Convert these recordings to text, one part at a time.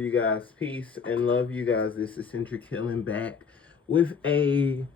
You guys, peace and love, you guys. This is Centric Healing back with a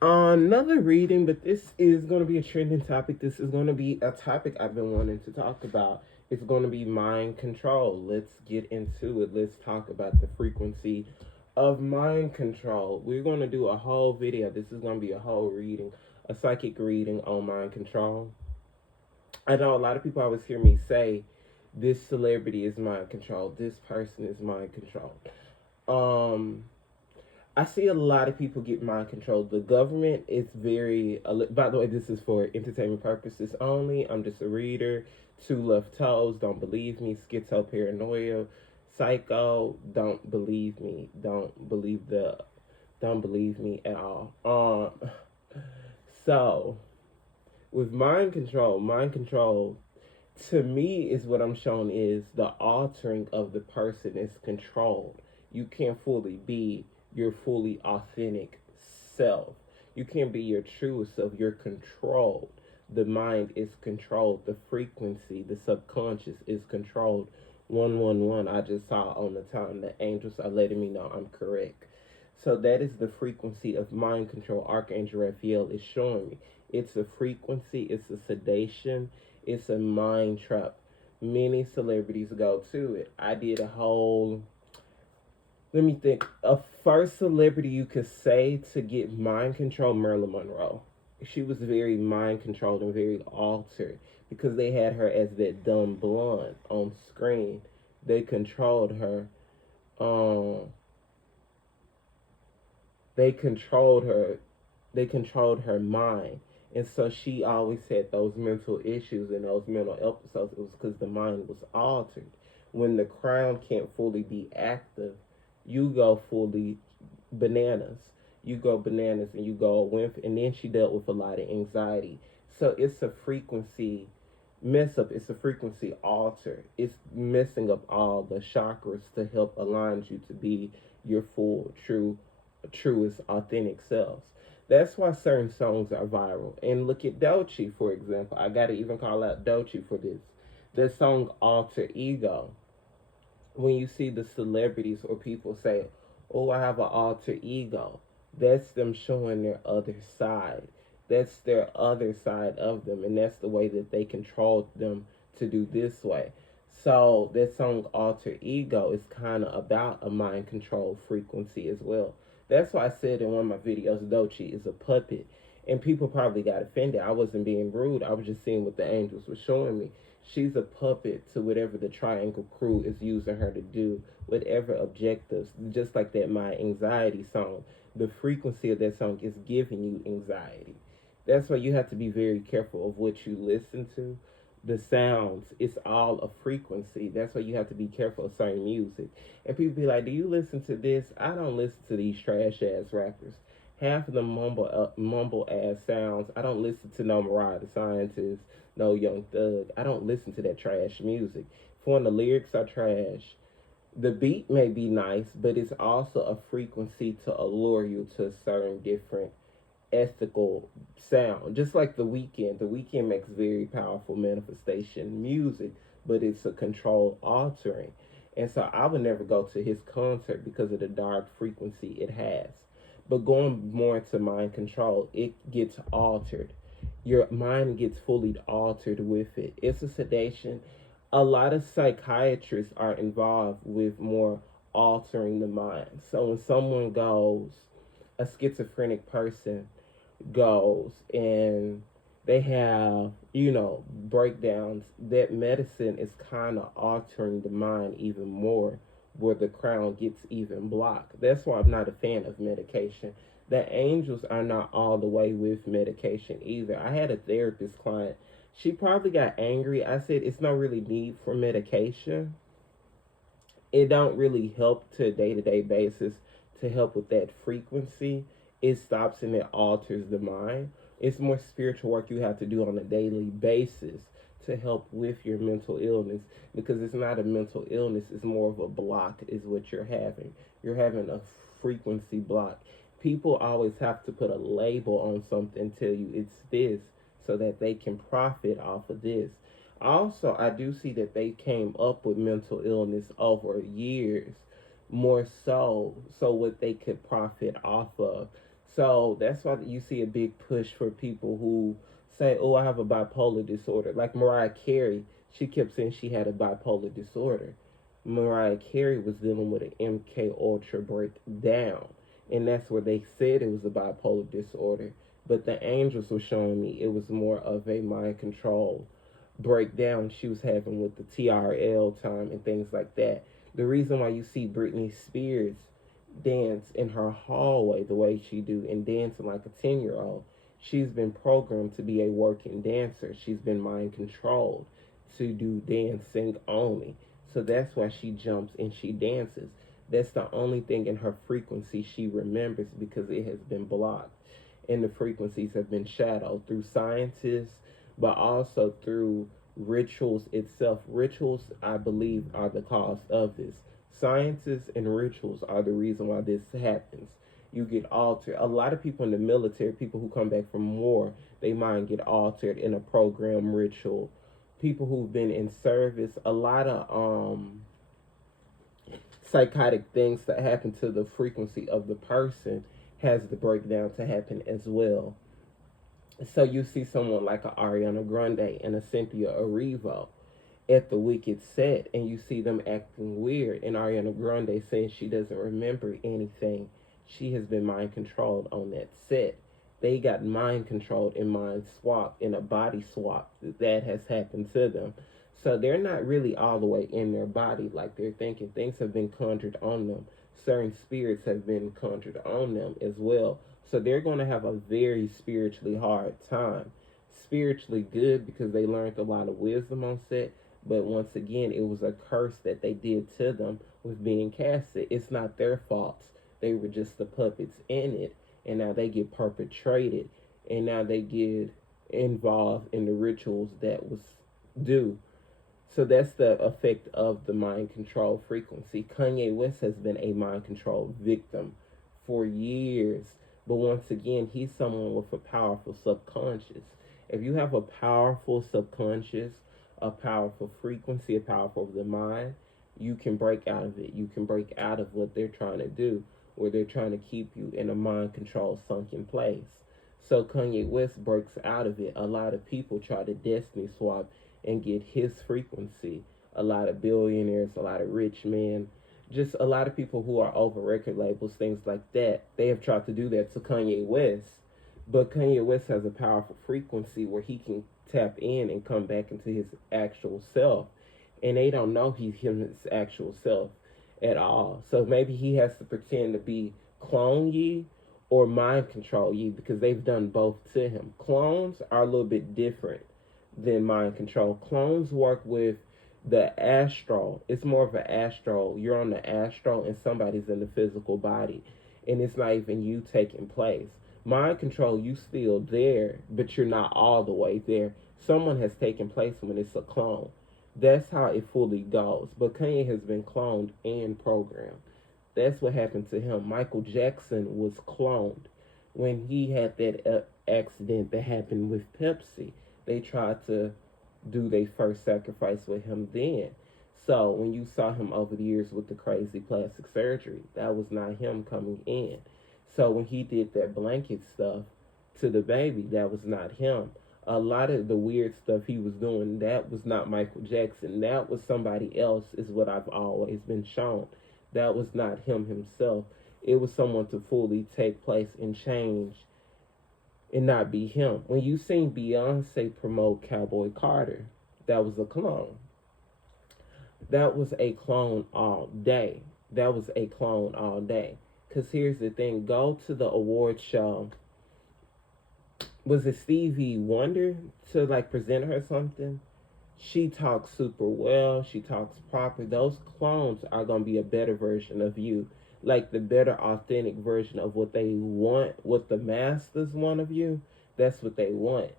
another reading, but this is going to be a trending topic. This is going to be a topic I've been wanting to talk about. It's going to be mind control. Let's get into it. Let's talk about the frequency of mind control. We're going to do a whole video. This is going to be a whole reading, a psychic reading on mind control. I know a lot of people always hear me say, this celebrity is mind control, this person is mind control. Um, I see a lot of people get mind control. The government is very, by the way, this is for entertainment purposes only. I'm just a reader. Two left toes, don't believe me. Schizoparanoia, psycho, don't believe me. Don't believe me at all. So with mind control to me is what I'm showing is the altering of the person is controlled. You can't fully be your fully authentic self. You can't be your true self. You're controlled. The mind is controlled. The frequency, the subconscious is controlled. 111. I just saw on the time the angels are letting me know I'm correct. So that is the frequency of mind control. Archangel Raphael is showing me. It's a frequency, it's a sedation, it's a mind trap. Many celebrities go to it. I did a whole, let me think, a first celebrity you could say to get mind control, Marilyn Monroe. She was very mind controlled and very altered because they had her as that dumb blonde on screen. They controlled her. Um, they controlled her. They controlled her mind. And so she always had those mental issues and those mental episodes. It was because the mind was altered. When the crown can't fully be active, you go fully bananas. You go bananas and you go wimp. And then she dealt with a lot of anxiety. So it's a frequency mess up. It's a frequency alter. It's messing up all the chakras to help align you to be your full, truest, authentic selves. That's why certain songs are viral. And look at Doechii, for example. I gotta even call out Doechii for this. The song Alter Ego. When you see the celebrities or people say, oh, I have an alter ego, that's them showing their other side. That's their other side of them. And that's the way that they control them to do this way. So that song Alter Ego is kind of about a mind control frequency as well. That's why I said in one of my videos, Doechii is a puppet. And people probably got offended. I wasn't being rude. I was just seeing what the angels were showing me. She's a puppet to whatever the Triangle Crew is using her to do, whatever objectives. Just like that My Anxiety song. The frequency of that song is giving you anxiety. That's why you have to be very careful of what you listen to. The sounds, it's all a frequency. That's why you have to be careful of certain music. And people be like, do you listen to this? I don't listen to these trash ass rappers. Half of the mumble ass sounds. I don't listen to no Mariah the Scientist, no Young Thug. I don't listen to that trash music. For when the lyrics are trash, the beat may be nice, but it's also a frequency to allure you to a certain different ethical sound. Just like The Weeknd. The Weeknd makes very powerful manifestation music, but it's a controlled altering. And so I would never go to his concert because of the dark frequency it has. But going more into mind control, it gets altered. Your mind gets fully altered with it. It's a sedation. A lot of psychiatrists are involved with more altering the mind. So when someone goes, a schizophrenic person goes and they have, breakdowns, that medicine is kind of altering the mind even more, where the crown gets even blocked. That's why I'm not a fan of medication. The angels are not all the way with medication either. I had a therapist client. She probably got angry. I said it's no really need for medication. It don't really help to a day-to-day basis to help with that frequency. It stops and it alters the mind. It's more spiritual work you have to do on a daily basis to help with your mental illness, because it's not a mental illness, it's more of a block is what you're having. You're having a frequency block. People always have to put a label on something, tell you it's this so that they can profit off of this. Also, I do see that they came up with mental illness over years, more so what they could profit off of. So that's why you see a big push for people who say, "Oh, I have a bipolar disorder." Like Mariah Carey, she kept saying she had a bipolar disorder. Mariah Carey was dealing with an MK Ultra breakdown, and that's where they said it was a bipolar disorder. But the angels were showing me it was more of a mind control breakdown she was having with the TRL time and things like that. The reason why you see Britney Spears dance in her hallway the way she do and dancing like a 10-year-old, she's been programmed to be a working dancer. She's been mind controlled to do dancing only. So that's why she jumps and she dances. That's the only thing in her frequency she remembers because it has been blocked. And the frequencies have been shadowed through scientists, but also through rituals itself. Rituals, I believe, are the cause of this. Scientists and rituals are the reason why this happens. You get altered. A lot of people in the military, people who come back from war, they mind get altered in a program ritual. People who've been in service, a lot of psychotic things that happen to the frequency of the person has the breakdown to happen as well. So you see someone like a Ariana Grande and a Cynthia Erivo at the Wicked set, and you see them acting weird, and Ariana Grande saying she doesn't remember anything. She has been mind controlled on that set. They got mind controlled and mind swapped in a body swap that has happened to them. So they're not really all the way in their body like they're thinking. Things have been conjured on them. Certain spirits have been conjured on them as well. So they're going to have a very spiritually hard time. Spiritually good because they learned a lot of wisdom on set. But once again, it was a curse that they did to them with being casted. It's not their faults. They were just the puppets in it. And now they get perpetrated. And now they get involved in the rituals that was due. So that's the effect of the mind control frequency. Kanye West has been a mind control victim for years. But once again, he's someone with a powerful subconscious. If you have a powerful subconscious, a powerful frequency, a powerful of the mind, you can break out of it. You can break out of what they're trying to do, where they're trying to keep you in a mind control sunken place. So Kanye West breaks out of it. A lot of people try to destiny swap and get his frequency. A lot of billionaires, a lot of rich men, just a lot of people who are over record labels, things like that. They have tried to do that to Kanye West. But Kanye West has a powerful frequency where he can tap in and come back into his actual self. And they don't know he's his actual self at all. So maybe he has to pretend to be Clone Ye or mind control Ye because they've done both to him. Clones are a little bit different than mind control. Clones work with the astral. It's more of an astral. You're on the astral and somebody's in the physical body. And it's not even you taking place. Mind control, you still there, but you're not all the way there. Someone has taken place when it's a clone. That's how it fully goes. But Kanye has been cloned and programmed. That's what happened to him. Michael Jackson was cloned when he had that accident that happened with Pepsi. They tried to do their first sacrifice with him then. So when you saw him over the years with the crazy plastic surgery, that was not him coming in. So when he did that blanket stuff to the baby, that was not him. A lot of the weird stuff he was doing, that was not Michael Jackson. That was somebody else, is what I've always been shown. That was not him himself. It was someone to fully take place and change and not be him. When you seen Beyonce promote Cowboy Carter, that was a clone. That was a clone all day. That was a clone all day. Because here's the thing. Go to the award show. Was it Stevie Wonder to like present her something? She talks super well. She talks proper. Those clones are going to be a better version of you. Like the better authentic version of what they want, what the masters want of you. That's what they want.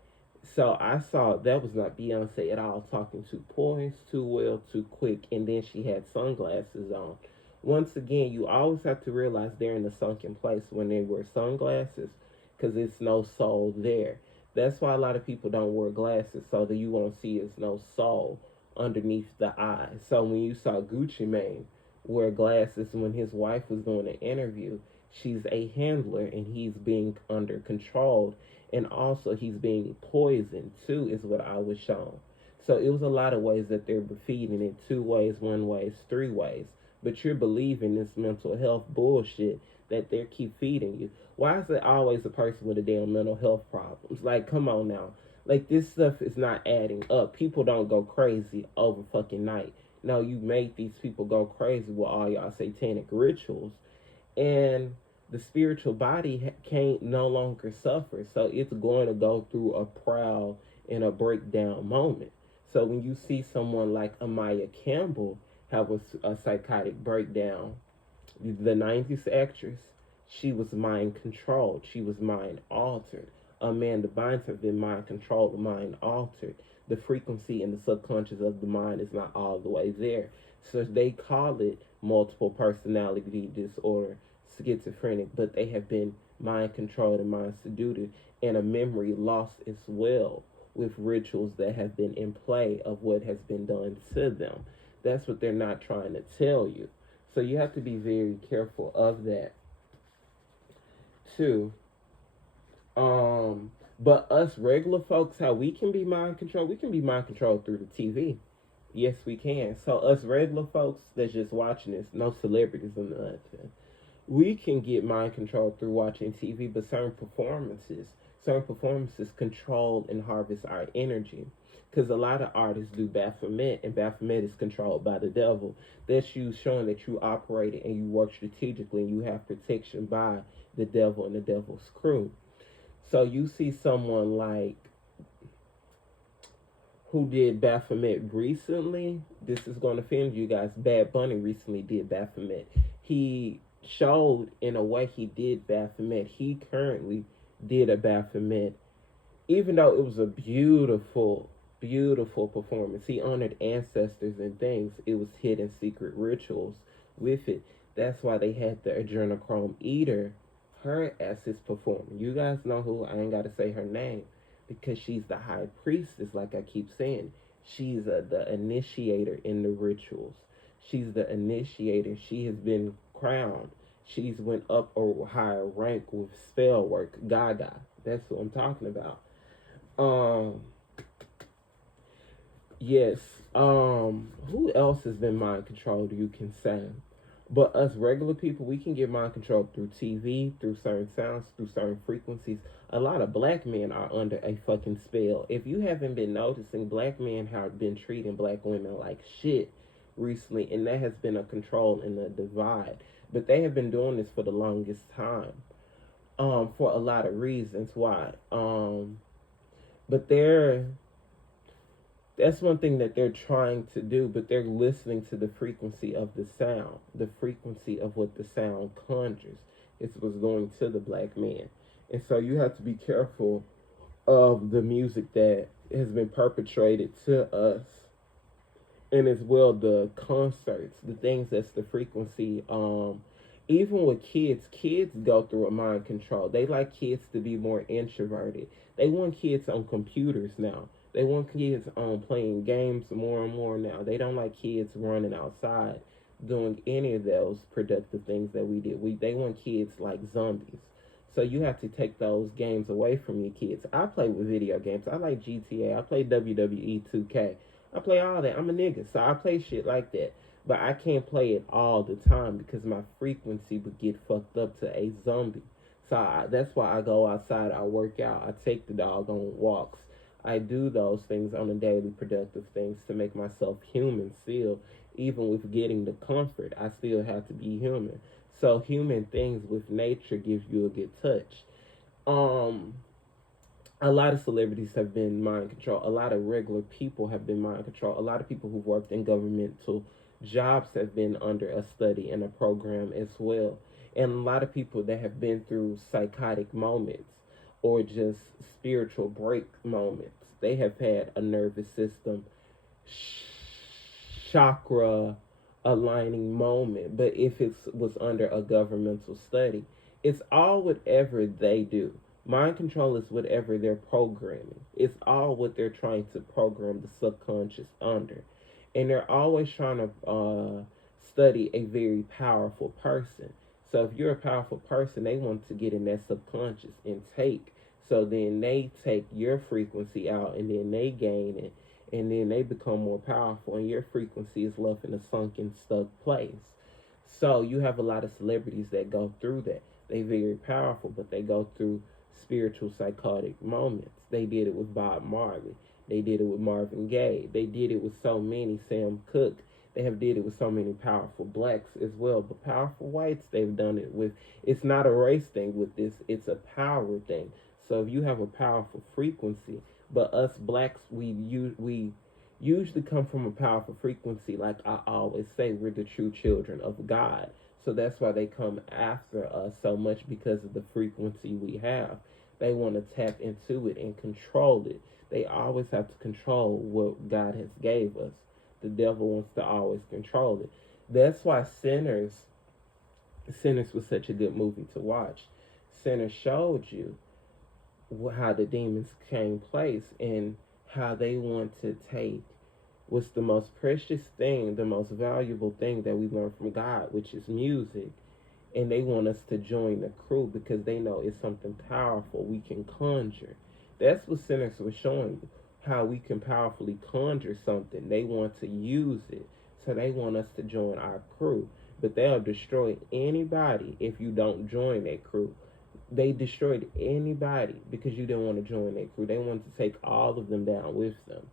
So I saw that was not Beyonce at all, talking too poised, too well, too quick, and then she had sunglasses on. Once again, you always have to realize they're in a sunken place when they wear sunglasses because it's no soul there. That's why a lot of people don't wear glasses, so that you won't see there's no soul underneath the eye. So when you saw Gucci Mane wear glasses when his wife was doing an interview, she's a handler and he's being under controlled, and also he's being poisoned too, is what I was shown. So it was a lot of ways that they're feeding it, two ways, one ways, three ways. But you're believing this mental health bullshit that they keep feeding you. Why is it always a person with a damn mental health problems? Like, come on now. Like, this stuff is not adding up. People don't go crazy over fucking night. No, you made these people go crazy with all y'all satanic rituals, and the spiritual body can't no longer suffer. So it's going to go through a proud and a breakdown moment. So when you see someone like Amaya Campbell have a psychotic breakdown, the 90s actress, she was mind controlled. She was mind altered. Amanda Bynes have been mind controlled, mind altered. The frequency and the subconscious of the mind is not all the way there. So they call it multiple personality disorder, schizophrenic, but they have been mind controlled and mind seduced, and a memory loss as well, with rituals that have been in play of what has been done to them. That's what they're not trying to tell you. So you have to be very careful of that too. But us regular folks, how we can be mind controlled, we can be mind controlled through the TV. Yes, we can. So us regular folks that's just watching this, no celebrities or nothing, we can get mind control through watching TV, but certain performances control and harvest our energy. Because a lot of artists do Baphomet, and Baphomet is controlled by the devil. That's you showing that you operate and you work strategically and you have protection by the devil and the devil's crew. So you see someone like who did Baphomet recently. This is going to offend you guys. Bad Bunny recently did Baphomet. He showed in a way he did Baphomet. He currently did a Baphomet, even though it was a beautiful, beautiful performance. He honored ancestors and things. It was hidden secret rituals with it. That's why they had the adrenochrome eater, her as his performer. You guys know who, I ain't got to say her name, because she's the high priestess, like I keep saying. She's the initiator in the rituals. She's the initiator. She has been crowned. She's went up a higher rank with spell work. Gaga. That's what I'm talking about. Yes. Who else has been mind controlled, you can say? But us regular people, we can get mind controlled through TV, through certain sounds, through certain frequencies. A lot of black men are under a fucking spell. If you haven't been noticing, black men have been treating black women like shit recently, and that has been a control and a divide. But they have been doing this for the longest time, for a lot of reasons why. But that's one thing that they're trying to do, but they're listening to the frequency of the sound, the frequency of what the sound conjures. It's what's going to the black man. And so you have to be careful of the music that has been perpetrated to us, and as well the concerts, the things that's the frequency. Even with kids go through a mind control. They like kids to be more introverted. They want kids on computers now. They want kids on playing games more and more now. They don't like kids running outside doing any of those productive things that we did. They want kids like zombies. So you have to take those games away from your kids. I play with video games. I like GTA. I play WWE 2K. I play all that. I'm a nigga, so I play shit like that. But I can't play it all the time because my frequency would get fucked up to a zombie. So that's why I go outside. I work out. I take the dog on walks. I do those things on a daily, productive things to make myself human still. Even with getting the comfort, I still have to be human. So human things with nature give you a good touch. A lot of celebrities have been mind control. A lot of regular people have been mind control. A lot of people who've worked in governmental jobs have been under a study and a program as well. And a lot of people that have been through psychotic moments or just spiritual break moments, they have had a nervous system chakra aligning moment. But if it was under a governmental study, it's all whatever they do. Mind control is whatever they're programming. It's all what they're trying to program the subconscious under. And they're always trying to study a very powerful person. So if you're a powerful person, they want to get in that subconscious and take. So then they take your frequency out and then they gain it. And then they become more powerful and your frequency is left in a sunken, stuck place. So you have a lot of celebrities that go through that. They very powerful, but they go through spiritual psychotic moments. They did it with Bob Marley. They did it with Marvin Gaye. They did it with so many, Sam Cooke. They have did it with so many powerful blacks as well. But powerful whites, they've done it with. It's not a race thing with this. It's a power thing. So if you have a powerful frequency, but us blacks, we usually come from a powerful frequency. Like I always say, we're the true children of God. So that's why they come after us so much, because of the frequency we have. They want to tap into it and control it. They always have to control what God has gave us. The devil wants to always control it. That's why Sinners was such a good movie to watch. Sinners showed you how the demons came place and how they want to take what's the most precious thing, the most valuable thing that we learn from God, which is music, and they want us to join the crew because they know it's something powerful we can conjure. That's what Sinners was showing you, how we can powerfully conjure something. They want to use it, so they want us to join our crew. But they'll destroy anybody if you don't join that crew. They destroyed anybody because you didn't want to join that crew. They wanted to take all of them down with them.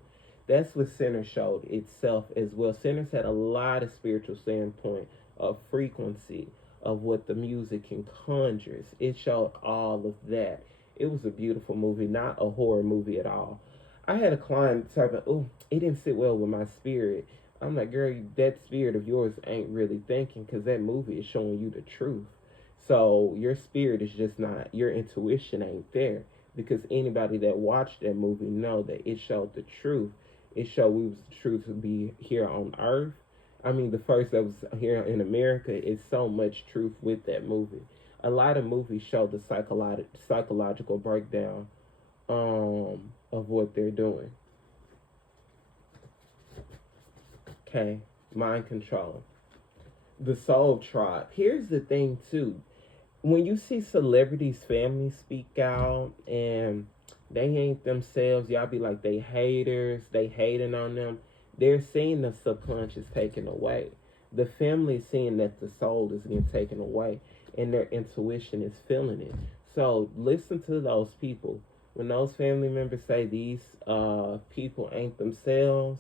That's what Sinners showed itself as well. Sinners had a lot of spiritual standpoint of frequency of what the music can conjure. It showed all of that. It was a beautiful movie, not a horror movie at all. I had a client talk about, oh, it didn't sit well with my spirit. I'm like, girl, that spirit of yours ain't really thinking, because that movie is showing you the truth. So your spirit is just not, your intuition ain't there. Because anybody that watched that movie know that it showed the truth. It showed we was the truth to be here on earth. I mean, the first that was here in America is so much truth with that movie. A lot of movies show the psychological breakdown of what they're doing. Okay, mind control. The Soul Tribe. Here's the thing too. When you see celebrities' families speak out and they ain't themselves, y'all be like they haters, they hating on them. They're seeing the subconscious taken away. The family is seeing that the soul is getting taken away and their intuition is feeling it. So listen to those people. When those family members say these people ain't themselves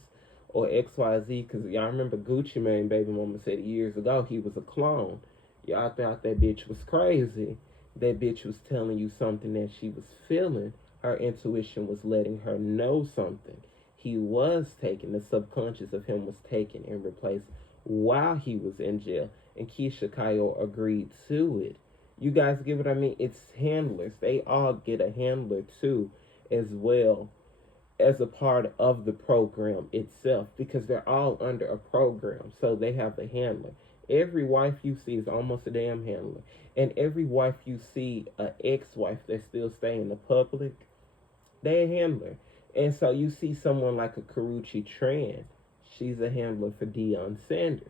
or XYZ, because y'all remember Gucci Mane baby mama said years ago he was a clone. Y'all thought that bitch was crazy. That bitch was telling you something that she was feeling. Her intuition was letting her know something. He was taken. The subconscious of him was taken and replaced while he was in jail. And Keisha Kyle agreed to it. You guys get what I mean? It's handlers. They all get a handler too, as well, as a part of the program itself, because they're all under a program. So they have a handler. Every wife you see is almost a damn handler. And every wife you see, an ex-wife that still stay in the public, they a handler. And so you see someone like a Karrueche Tran, she's a handler for Deion Sanders.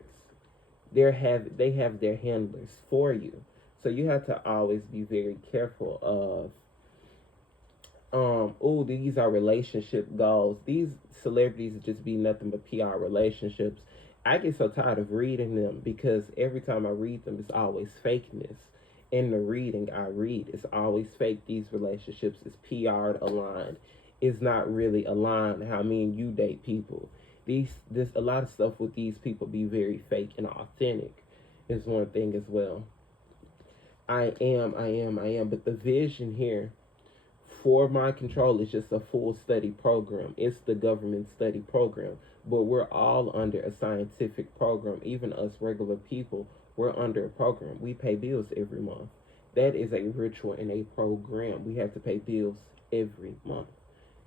They have their handlers for you. So you have to always be very careful of oh, these are relationship goals. These celebrities just be nothing but PR relationships. I get so tired of reading them because every time I read them, it's always fakeness. In the reading I read, it's always fake. These relationships is PR'd, aligned. It's not really aligned how me and you date people. This a lot of stuff with these people be very fake and authentic is one thing as well. I am. But the vision here for mind control is just a full study program. It's the government study program. But we're all under a scientific program. Even us regular people, we're under a program. We pay bills every month. That is a ritual and a program. We have to pay bills every month.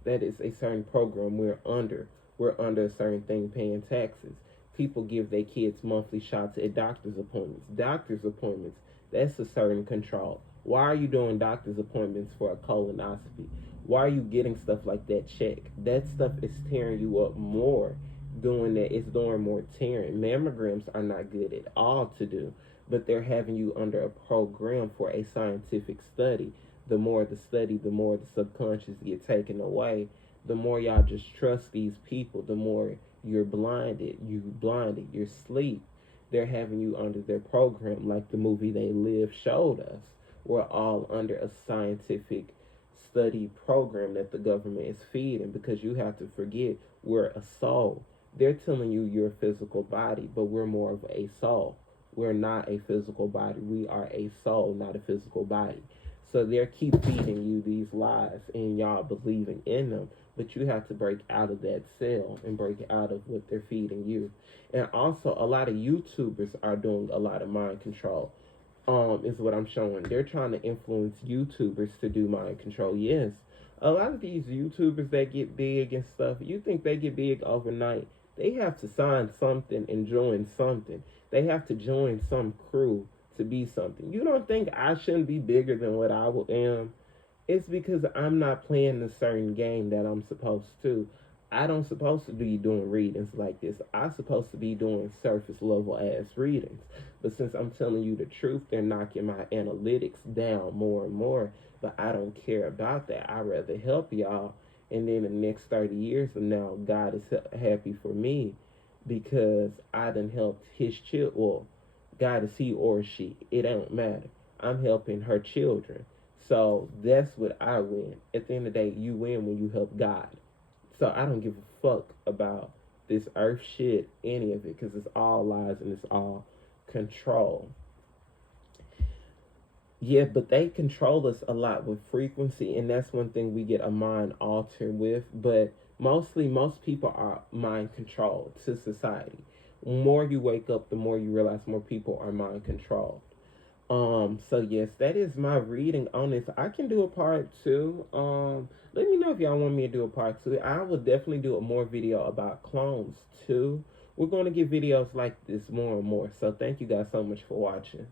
That is a certain program we're under. We're under a certain thing paying taxes. People give their kids monthly shots at doctor's appointments. Doctor's appointments, that's a certain control. Why are you doing doctor's appointments for a colonoscopy? Why are you getting stuff like that checked? That stuff is tearing you up more. Doing that, it's doing more tearing. Mammograms are not good at all to do, but they're having you under a program for a scientific study. The more the study, the more the subconscious get taken away. The more y'all just trust these people, the more you're blinded. You're asleep. They're having you under their program, like the movie They Live showed us. We're all under a scientific study program that the government is feeding, because you have to forget we're a soul. They're telling you you're a physical body, but we're more of a soul. We're not a physical body. We are a soul, not a physical body. So they keep feeding you these lies and y'all believing in them. But you have to break out of that cell and break out of what they're feeding you. And also, a lot of YouTubers are doing a lot of mind control. Is what I'm showing. They're trying to influence YouTubers to do mind control. Yes, a lot of these YouTubers that get big and stuff, you think they get big overnight? They have to sign something and join something. They have to join some crew to be something. You don't think I shouldn't be bigger than what I am? It's because I'm not playing the certain game that I'm supposed to. I don't supposed to be doing readings like this. I'm supposed to be doing surface level ass readings. But since I'm telling you the truth, they're knocking my analytics down more and more. But I don't care about that. I'd rather help y'all. And then the next 30 years from now, God is happy for me because I done helped his children. Well, God is he or she. It don't matter. I'm helping her children. So that's what I win. At the end of the day, you win when you help God. So I don't give a fuck about this earth shit, any of it, because it's all lies and it's all control. Yeah, but they control us a lot with frequency, and that's one thing we get a mind altered with. But mostly, most people are mind controlled to society. The more you wake up, the more you realize more people are mind controlled. So yes, that is my reading on this. I can do a part two. Let me know if y'all want me to do a part two. I will definitely do a more video about clones too. We're going to get videos like this more and more. So thank you guys so much for watching.